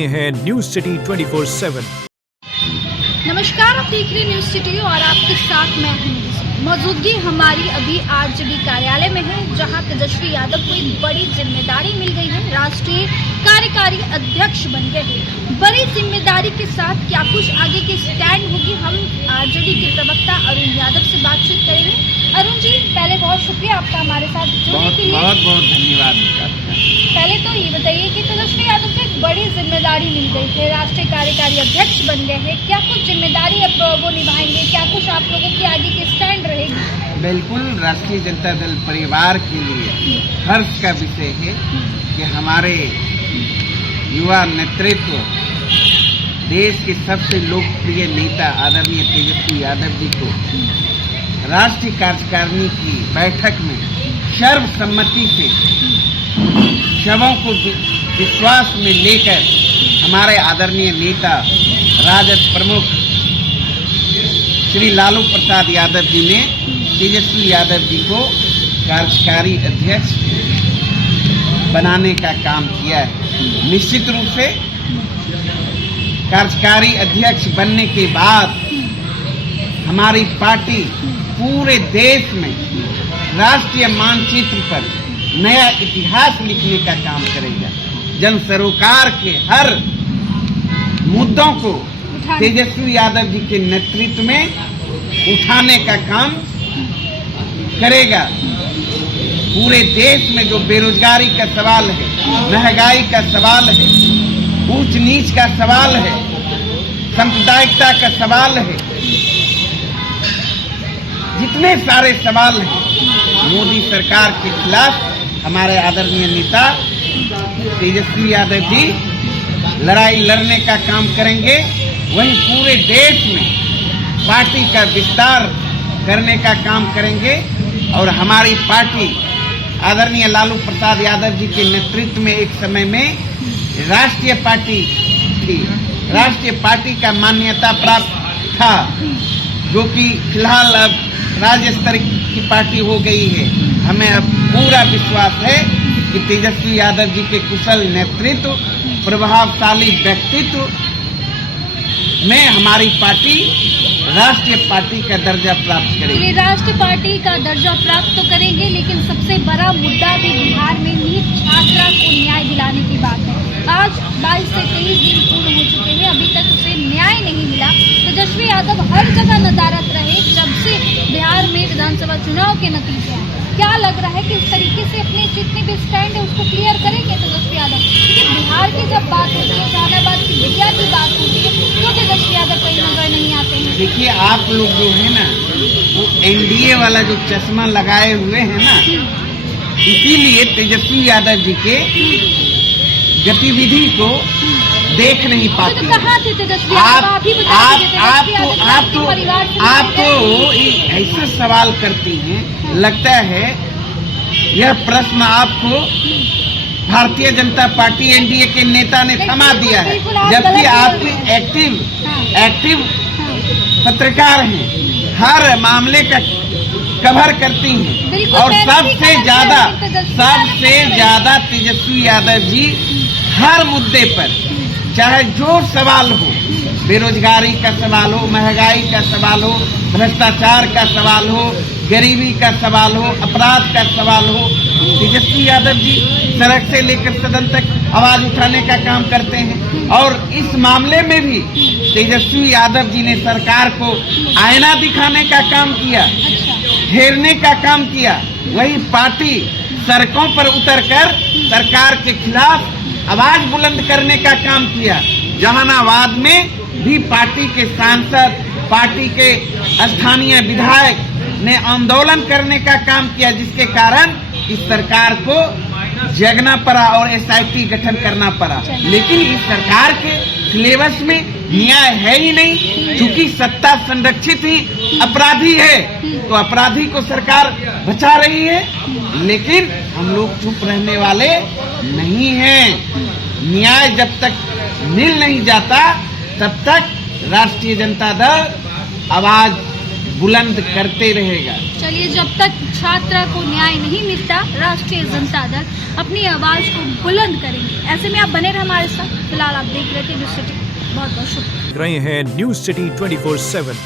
आए हैं news city 24/7। नमस्कार, आप देख रहे हैं न्यूज सिटी और आपके साथ मैं हूं। मौजूदगी हमारी अभी आरजेडी कार्यालय में है, जहां तेजस्वी यादव को एक बड़ी जिम्मेदारी मिल गई है। राष्ट्रीय कार्यकारी अध्यक्ष बन गए हैं। बड़ी जिम्मेदारी के साथ क्या कुछ आगे की स्टैंड होगी, हम आरजेडी के प्रवक्ता अरुण यादव से बातचीत करेंगे। अरुण जी, पहले बहुत शुक्रिया आपका हमारे साथ जुड़ने के लिए। बहुत बहुत धन्यवाद। पहले तो ये बताइए कि तेजस्वी यादव को एक बड़ी जिम्मेदारी मिल गई है, राष्ट्रीय कार्यकारी अध्यक्ष बन गए हैं। क्या कुछ जिम्मेदारी अब वो निभाएंगे, क्या कुछ आप लोगों की आगे की स्टैंड रहेगी? बिल्कुल, राष्ट्रीय जनता दल परिवार के लिए हर्ष का विषय है कि हमारे युवा नेतृत्व, देश के सबसे लोकप्रिय नेता आदरणीय तेजस्वी यादव जी को राष्ट्रीय कार्यकारिणी की बैठक में सर्वसम्मति से सबों को विश्वास में लेकर हमारे आदरणीय नेता राजद प्रमुख श्री लालू प्रसाद यादव जी ने तेजस्वी यादव जी को कार्यकारी अध्यक्ष बनाने का काम किया है। निश्चित रूप से कार्यकारी अध्यक्ष बनने के बाद हमारी पार्टी पूरे देश में राष्ट्रीय मानचित्र पर नया इतिहास लिखने का काम करेगा। जन सरोकार के हर मुद्दों को तेजस्वी यादव जी के नेतृत्व में उठाने का काम करेगा। पूरे देश में जो बेरोजगारी का सवाल है, महंगाई का सवाल है, ऊंच नीच का सवाल है, सांप्रदायिकता का सवाल है, जितने सारे सवाल हैं, मोदी सरकार के खिलाफ हमारे आदरणीय नेता तेजस्वी यादव जी लड़ाई लड़ने का काम करेंगे। वहीं पूरे देश में पार्टी का विस्तार करने का काम करेंगे और हमारी पार्टी आदरणीय लालू प्रसाद यादव जी के नेतृत्व में एक समय में राष्ट्रीय पार्टी थी। राष्ट्रीय पार्टी का मान्यता प्राप्त था, जो कि फिलहाल अब राज्य स्तर की पार्टी हो गई है। हमें अब पूरा विश्वास है कि तेजस्वी यादव जी के कुशल नेतृत्व, प्रभावशाली व्यक्तित्व में हमारी पार्टी राष्ट्रीय पार्टी का दर्जा प्राप्त करेगी। राष्ट्रीय पार्टी का दर्जा प्राप्त तो करेंगे, लेकिन सबसे बड़ा मुद्दा भी बिहार में नीट छात्रा को न्याय दिलाने की बात है। आज 22 से 23 दिन पूर्ण हो चुके हैं, अभी तक उसे न्याय नहीं मिला। तेजस्वी यादव हर जगह नदारत रहे जब से बिहार में विधानसभा चुनाव के नतीजे आए। क्या लग रहा है कि इस तरीके से अपने जितने भी स्टैंड है उसको क्लियर करेंगे तेजस्वी यादव? क्योंकि बिहार की जब बात होती है, जहानाबाद की बिटिया की बात होती है, तो तेजस्वी यादव कहीं नजर नहीं आते हैं। देखिए, आप लोग जो है ना, वो एनडीए वाला जो चश्मा लगाए हुए हैं ना, इसीलिए तेजस्वी यादव जी के गतिविधि को देख नहीं पाती। आप तो ऐसे सवाल करती हैं, लगता है यह प्रश्न आपको भारतीय जनता पार्टी एनडीए के नेता ने थमा दिया है, जबकि आप एक्टिव पत्रकार हैं, हर मामले का कवर करती हैं और सबसे ज्यादा तेजस्वी यादव जी हर मुद्दे पर, चाहे जो सवाल हो, बेरोजगारी का सवाल हो, महंगाई का सवाल हो, भ्रष्टाचार का सवाल हो, गरीबी का सवाल हो, अपराध का सवाल हो, तेजस्वी यादव जी सड़क से लेकर सदन तक आवाज उठाने का काम करते हैं। और इस मामले में भी तेजस्वी यादव जी ने सरकार को आईना दिखाने का काम किया, घेरने का काम किया। वही पार्टी सड़कों पर उतरकर सरकार के खिलाफ आवाज बुलंद करने का काम किया। जहानाबाद में भी पार्टी के सांसद, पार्टी के स्थानीय विधायक ने आंदोलन करने का काम किया, जिसके कारण इस सरकार को जगना पड़ा और एसआईटी गठन करना पड़ा। लेकिन इस सरकार के सिलेबस में न्याय है ही नहीं, क्योंकि सत्ता संरक्षित ही अपराधी है, तो अपराधी को सरकार बचा रही है। लेकिन हम लोग चुप रहने वाले नहीं हैं। न्याय जब तक मिल नहीं जाता, तब तक राष्ट्रीय जनता दल आवाज बुलंद करते रहेगा। चलिए, जब तक छात्रा को न्याय नहीं मिलता, राष्ट्रीय जनता दल अपनी आवाज को बुलंद करेंगे। ऐसे में आप बने रहे हमारे साथ। फिलहाल आप देख रहे थे न्यूज़ सिटी। बहुत बहुत शुक्रिया। रहे हैं न्यूज सिटी 24/7।